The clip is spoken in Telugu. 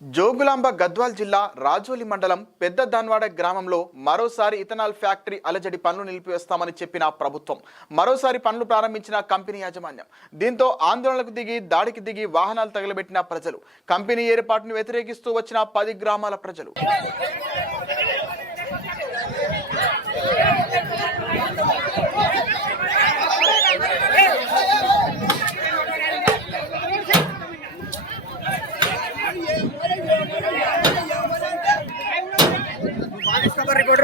జోగులాంబ గద్వాల్ జిల్లా రాజోలి మండలం పెద్ద దాన్వాడ గ్రామంలో మరోసారి ఇథనాల్ ఫ్యాక్టరీ అలజడి పనులు నిలిపివేస్తామని చెప్పిన ప్రభుత్వం మరోసారి పనులు ప్రారంభించిన కంపెనీ యాజమాన్యం దీంతో ఆందోళనకు దిగి దాడికి దిగి వాహనాలు తగలబెట్టిన ప్రజలు కంపెనీ ఏర్పాటును వ్యతిరేకిస్తూ వచ్చిన 10 గ్రామాల ప్రజలు రిపోర్ట్